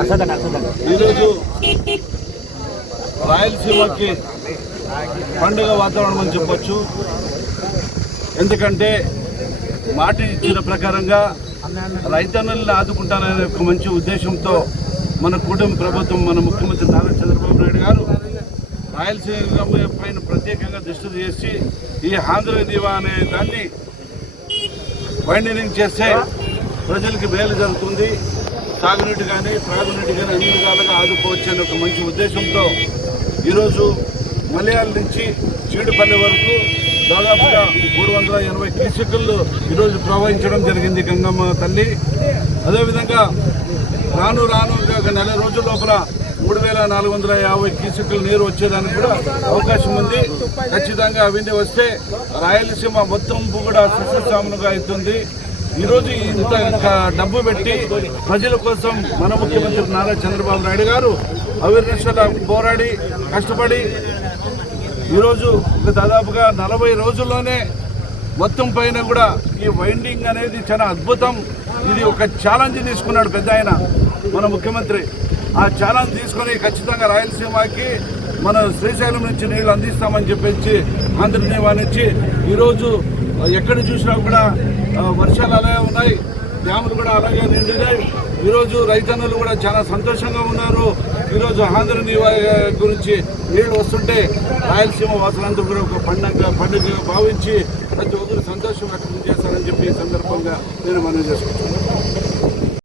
ఈరోజు రాయలసీమకి పండుగ వాతావరణం అని చెప్పొచ్చు. ఎందుకంటే మాట ఇచ్చిన ప్రకారంగా రైతన్నల్ని ఆదుకుంటాననే ఒక మంచి ఉద్దేశంతో మన కుటుంబ ప్రభుత్వం మన ముఖ్యమంత్రి నారా చంద్రబాబు నాయుడు గారు రాయలసీమ పైన ప్రత్యేకంగా దృష్టి చేసి ఈ ఆంధ్ర దీవా అనే దాన్ని వైండనింగ్ చేస్తే ప్రజలకి మేలు జరుగుతుంది. సాగునీటి కానీ త్రాగునీటి కానీ అన్ని విధాలుగా ఆదుకోవచ్చు అనే ఒక మంచి ఉద్దేశంతో ఈరోజు మలయాళ నుంచి చీడుపల్లి వరకు దాదాపుగా మూడు వందల ఎనభై క్యూసెక్కులు ఈరోజు ప్రవహించడం జరిగింది గంగమ్మ తల్లి. అదేవిధంగా రాను రాను ఇంకా ఒక నెల రోజుల లోపల మూడు వేల నాలుగు వందల యాభై క్యూసెక్కులు నీరు వచ్చేదానికి కూడా అవకాశం ఉంది. ఖచ్చితంగా అవన్నీ వస్తే రాయలసీమ మొత్తం కూడా సస్యశ్యామలుగా అవుతుంది. ఈరోజు ఇంత డబ్బు పెట్టి ప్రజల కోసం మన ముఖ్యమంత్రి నారా చంద్రబాబు నాయుడు గారు అవిర్నిశల పోరాడి కష్టపడి ఈరోజు ఒక దాదాపుగా నలభై రోజుల్లోనే మొత్తం పైన కూడా ఈ వైండింగ్ అనేది చాలా అద్భుతం. ఇది ఒక ఛాలెంజ్ తీసుకున్నాడు పెద్ద ఆయన మన ముఖ్యమంత్రి. ఆ ఛాలెంజ్ తీసుకొని ఖచ్చితంగా రాయలసీమకి మన శ్రీశైలం నుంచి నీళ్ళు అందిస్తామని చెప్పేసి ఆంధ్రనీవా నుంచి ఈరోజు ఎక్కడ చూసినా కూడా వర్షాలు అలాగే ఉన్నాయి. డ్యాములు కూడా అలాగే నిండినాయి. ఈరోజు రైతన్నులు కూడా చాలా సంతోషంగా ఉన్నారు. ఈరోజు ఆంధ్ర గురించి నీళ్ళు వస్తుంటే రాయలసీమ వాసులంతా కూడా ఒక పండుగ పండుగగా భావించి ప్రతి ఒక్కరు సంతోషం వ్యక్తం చేస్తారని చెప్పి ఈ సందర్భంగా నేను మనం చేసుకుంటున్నాను.